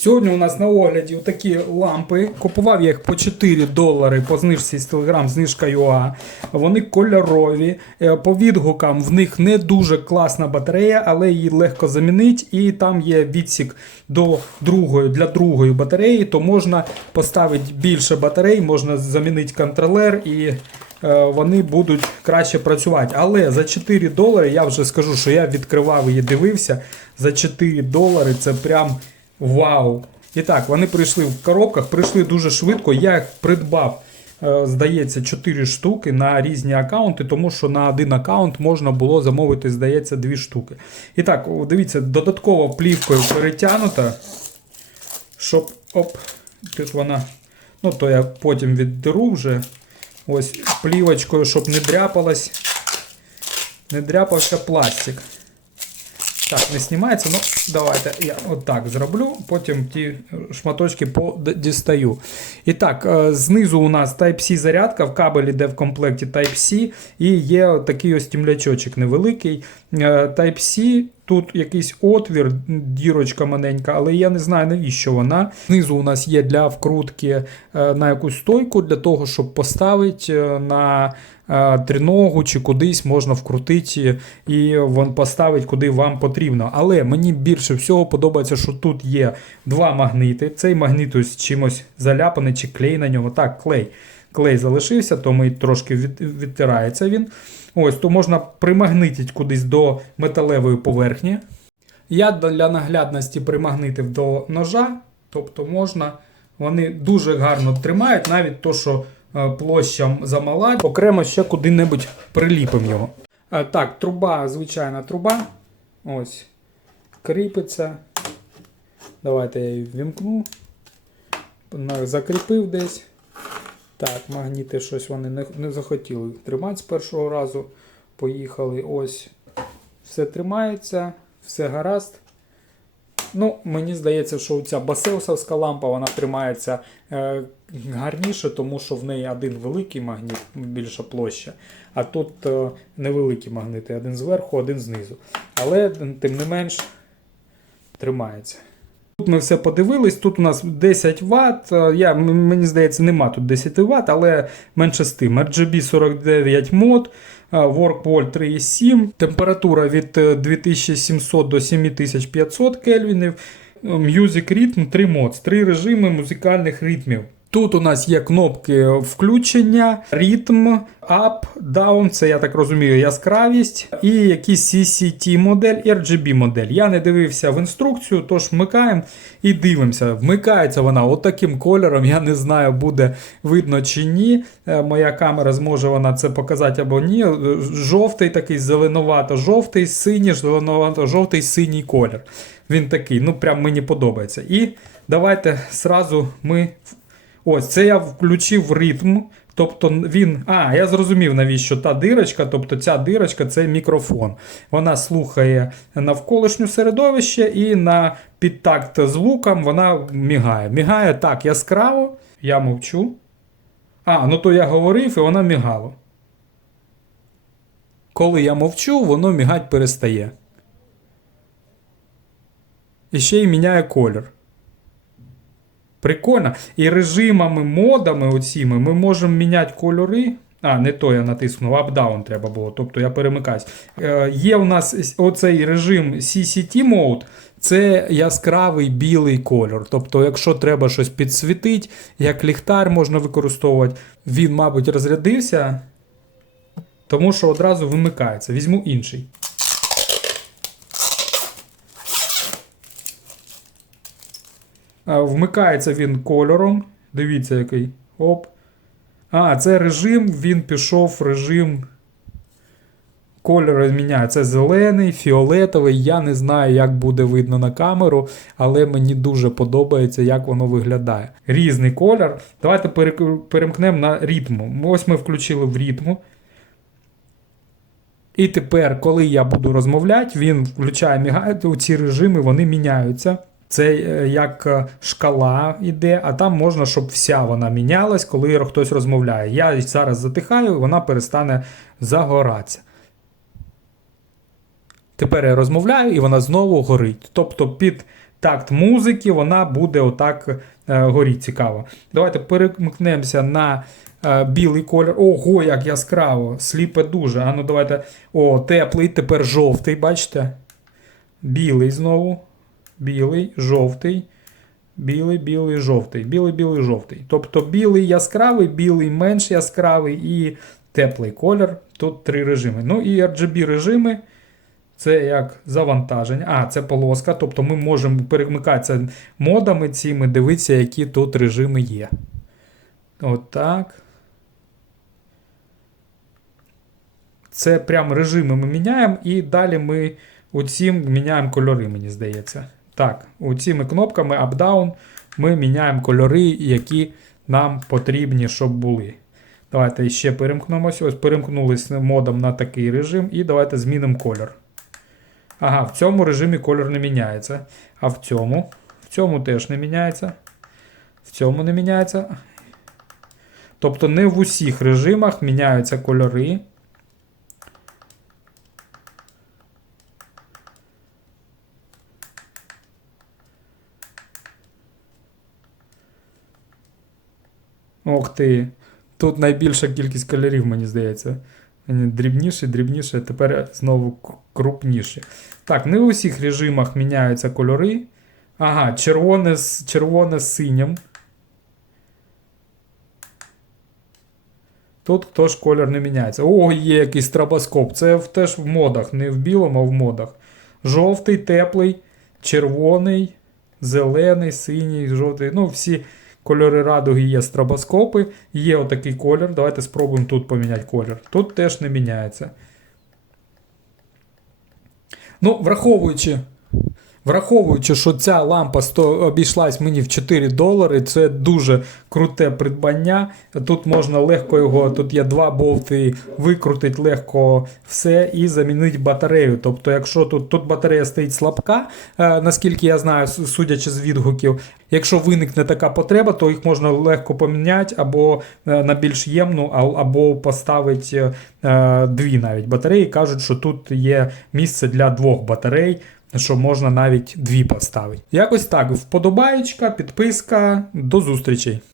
Сьогодні у нас на огляді такі лампи. Купував я їх по 4 долари по знижці з Telegram, знижка UA. Вони кольорові. Е, По відгукам в них не дуже класна батарея, але її легко замінити. І там є відсік до другої для другої батареї, то можна поставити більше батарей, можна замінити контролер і. е, Вони будуть краще працювати. Але за 4 долари я вже скажу, що я відкривав і дивився. За 4 долари це прям Вау! І так, вони прийшли в коробках, прийшли дуже швидко. Я їх придбав, е, здається, 4 штуки на різні аккаунти, тому що на один аккаунт можна було замовити, здається, 2 штуки. І так, дивіться, додатково плівкою перетягнута, щоб оп, тут вона. Ну, то я потім віддеру вже. Ось плівочкою, щоб не дряпалась. Не дряпався пластик. Так, не знімається, ну давайте я отак зроблю, потім ті шматочки подістаю. І так, е, знизу у нас Type-C зарядка, в кабелі йде в комплекті Type-C, і є такий ось тімлячочок невеликий. Е, Type-C, тут якийсь отвір, дірочка маленька, але я не знаю навіщо вона. Знизу у нас є для вкрутки е, на якусь стойку, для того, щоб поставити е, на е, триногу чи кудись можна вкрутити і поставити, куди вам потрібно. Але мені більше всього подобається, що тут є два магнити. Цей магніт ось чимось заляпаний чи клей на нього. Так, клей. Клей залишився, тому і трошки від, відтирається він. Ось, то можна примагнитити кудись до металевої поверхні. Я для наглядності примагнитив до ножа, тобто можна, вони дуже гарно тримають, навіть то, що е, площа замала, окремо ще куди-небудь приліпимо його. Е, Так, труба, звичайна труба. Ось. Кріпиться. Давайте я її ввімкну. Закріпив десь. Так, магніти щось вони не, не захотіли тримати з першого разу. Поїхали. Ось. Все тримається, все гаразд. Ну, мені здається, що ця басеусовська лампа вона тримається е, гарніше, тому що в неї один великий магніт, більша площа, а тут е, невеликі магнити, один зверху, один знизу. Але тим не менш тримається. Тут ми все подивились. Тут у нас 10 Вт. Е, Я, мені здається, нема тут 10 Вт, але менше з тим. RGB 49 мод, е, 3,7, температура від е, 2700 до 7500 кельвінів. е, Music Rhythm 3 мод, 3 режими музикальних ритмів. Тут у нас є кнопки включення, ритм, up, down, це я так розумію, яскравість, і якийсь CCT модель, RGB модель. Я не дивився в інструкцію, тож вмикаємо і дивимося. Вмикається вона отаким кольором. Я не знаю, буде видно чи ні. Е, Моя камера зможе вона це показати або ні. Е, Жовтий такий зеленувато-жовтий, синій, зеленувато-жовтий, синій колір. Він такий, ну прям мені подобається. І давайте зразу ми. Ось це я включив ритм. Тобто він. А, я зрозумів, навіщо та дирочка, тобто ця дирочка це мікрофон. Вона слухає навколишнє середовище і на підтакт звукам вона мігає. Мігає так яскраво, я мовчу. А, ну то я говорив і вона мігала. Коли я мовчу, воно мігать перестає. І ще й міняє колір. Прикольно. І режимами, модами оціми ми можемо міняти кольори. А, не то я натиснув, up-down треба було. Тобто я перемикаюсь. Е, є у нас оцей режим CCT Mode, це яскравий білий кольор. Тобто, якщо треба щось підсвітити, як ліхтар можна використовувати, він, мабуть, розрядився, тому що одразу вимикається. Візьму інший. Вмикається він кольором. Дивіться, який. Оп. А, це режим, він пішов в режим. Кольори міняє. Це зелений, фіолетовий. Я не знаю, як буде видно на камеру, але мені дуже подобається, як воно виглядає. Різний колір. Давайте перемкнемо на ритму. Ось ми включили в ритму. І тепер, коли я буду розмовляти, він включає мігає, ці режими вони міняються. Це е, як е, шкала йде, а там можна, щоб вся вона мінялась, коли хтось розмовляє. Я зараз затихаю, вона перестане загоратися. Тепер я розмовляю і вона знову горить. Тобто під такт музики, вона буде отак е, горіти цікаво. Давайте перемкнемося на білий колір. Ого, як яскраво! Сліпе дуже. А ну давайте. О, теплий, тепер жовтий, бачите? Білий знову. Білий, жовтий. Білий, білий, жовтий. Білий, білий, жовтий. Тобто білий яскравий, білий менш яскравий і теплий колір. Тут три режими. Ну і RGB режими. Це як завантаження. А, це полоска. Тобто ми можемо перемикатися модами цими, дивитися, які тут режими є. От. Це прям режими ми міняємо, і далі ми у цим міняємо кольори, мені здається. Так, у цими кнопками up-down ми міняємо кольори, які нам потрібні, щоб були. Давайте ще перемкнемося. Ось перемкнулися модом на такий режим, і давайте змінимо колір. Ага, в цьому режимі колір не міняється. А в цьому? В цьому теж не міняється. В цьому не міняється. Тобто не в усіх режимах міняються кольори. Ох ти. Тут найбільша кількість кольорів, мені здається. Дрібніше, дрібніше, тепер знову к- крупніше. Так, не в усіх режимах міняються кольори. Ага, червоне з, червоне з синім. Тут теж колір не міняється. О, є якийсь стробоскоп. Це теж в модах, не в білому, а в модах. Жовтий, теплий, червоний, зелений, синій, жовтий. Ну, всі кольори радуги є стробоскопи. Є отакий колір. Давайте спробуємо тут поміняти колір. Тут теж не міняється. Ну, враховуючи. Враховуючи, що ця лампа 100 обійшлась мені в 4 долари, це дуже круте придбання. Тут можна легко його, тут є два болти, викрутити легко все і замінити батарею. Тобто, якщо тут, тут батарея стоїть слабка, е, наскільки я знаю, судячи з відгуків, якщо виникне така потреба, то їх можна легко поміняти або е, на більш ємну, або поставити е, дві навіть батареї. Кажуть, що тут є місце для двох батарей що можна навіть дві поставити. Якось так. Вподобаєчка, підписка. До зустрічей.